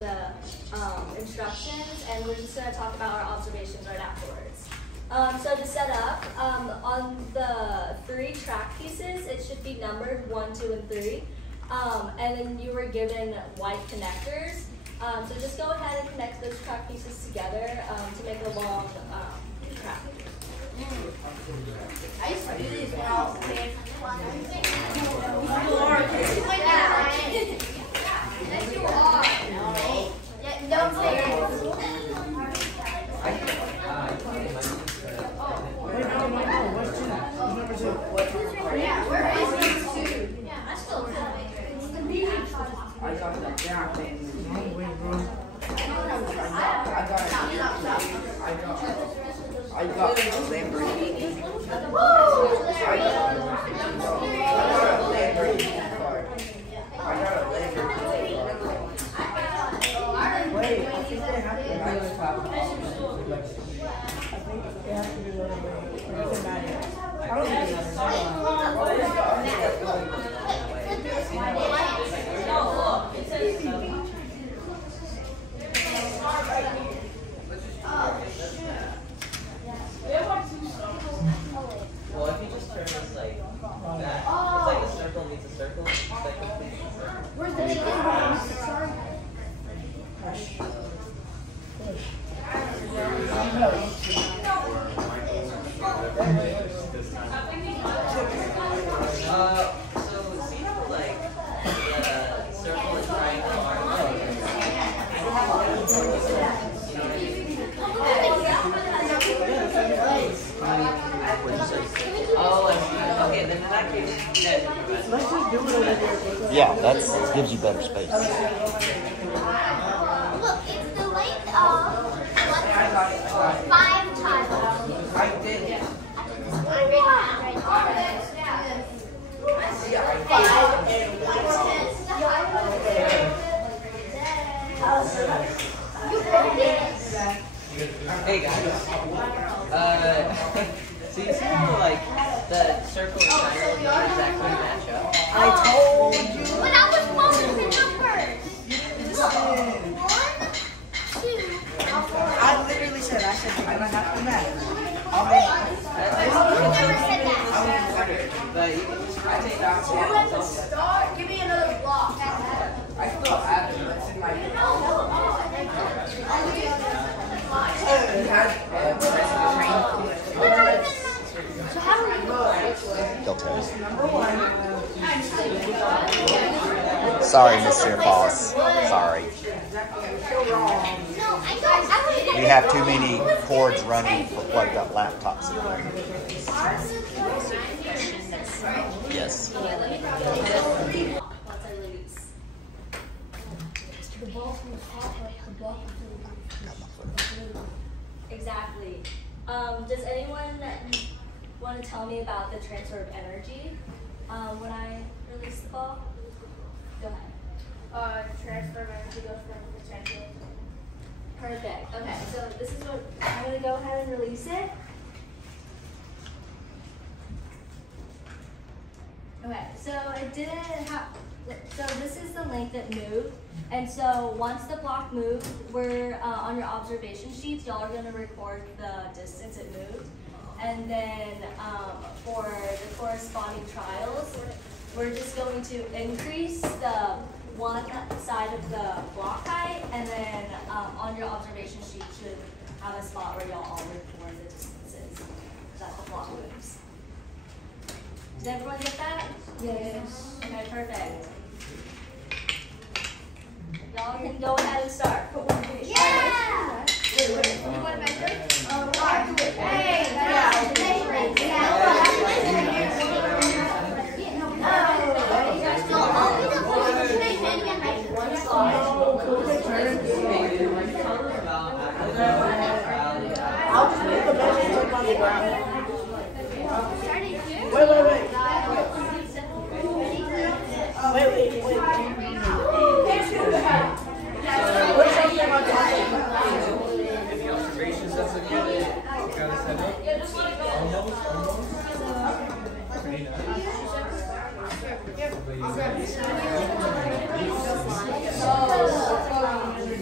the instructions, and we're just going to talk about our observations right afterwards. So to set up, on the 3 track pieces, it should be numbered 1, 2, and 3. And then you were given white connectors. So just go ahead and connect those track pieces together to make a long track. I used to do these when I was a kid. Yes, you are. Yeah, don't say it. Yeah, where is these 2? Yeah, I still have it. I got that down. I got a Lamborghini. Wait, I think they have to do it. I don't think Well, if you just turn this like that, it's like a circle meets a circle. It's like a complete circle. Where's the So see how like the circle and triangle are okay, then in that case, let's just do it over here. Yeah, that gives you better space. Look, it's the length of 5 tiles. I did. hey guys. So you see how like the circle and triangle don't exactly match up? I told you. But I was following the numbers. 1, 2. I literally said, I said you're gonna have to match. I'll You never said that. But you can just rotate out. Start. Give me another block. I still have it, but it's in my So how do we go? They'll tell you. number 1. Sorry, Mr. Boss. Sorry. You have too many cords running for plugged up laptops in there. Yes. Once I release. The ball from the top, like the block Exactly. Does anyone want to tell me about the transfer of energy when I release the ball? Go ahead. transfer of energy goes from the center. Perfect. Okay, so this is what I'm going to go ahead and release it. Okay, so it didn't have. So this is the length it moved, and so once the block moved, we're on your observation sheets. Y'all are going to record the distance it moved, and then for the corresponding trials, we're just going to increase the one side of the block height, and then on your observation sheet should have a spot where y'all all record the distances that the block moves. Did everyone get that? Yes. Okay, perfect. Y'all can go ahead and start. Yeah! Wait, what am I doing? Hey! I'll just make a message on the ground. Wait. What's something on top of If the observations doesn't get it, you gotta set up. Almost.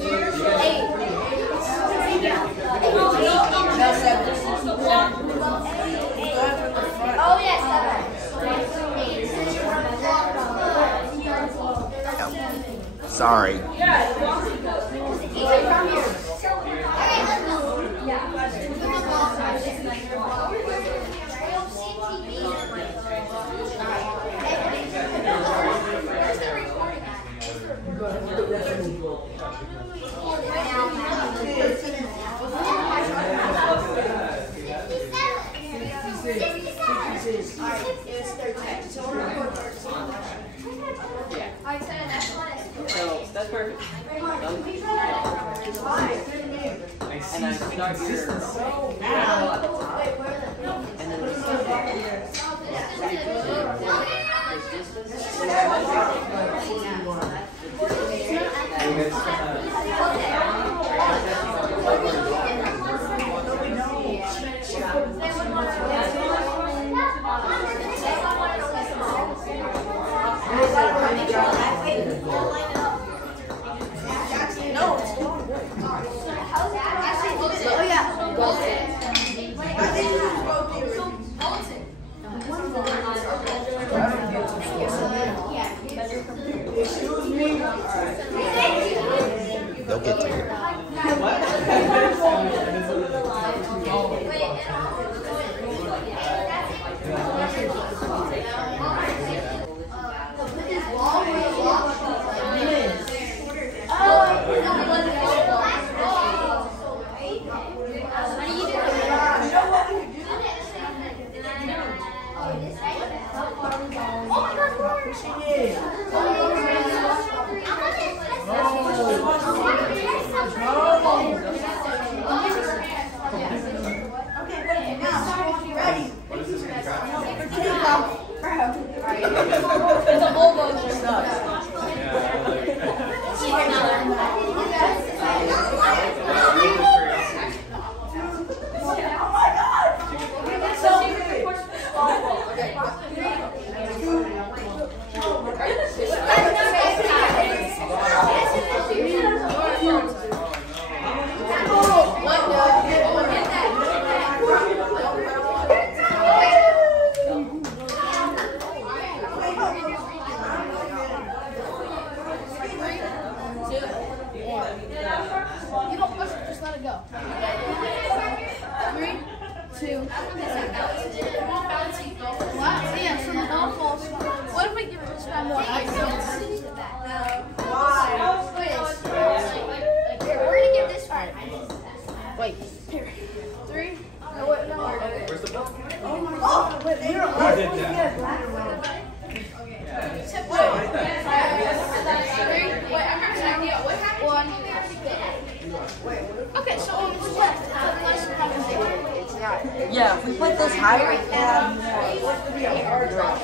Sorry. So that's perfect. And I start your and then They'll get to you. What if we give it this guy more ice? We're gonna give this one. Wait. Here. 3. No, wait, no. Where's the book? Oh, but you're You did that. Wait, I'm having an idea. What happened? 1. Okay, so what's left? Yeah, if we put this higher, it would be a hard drop.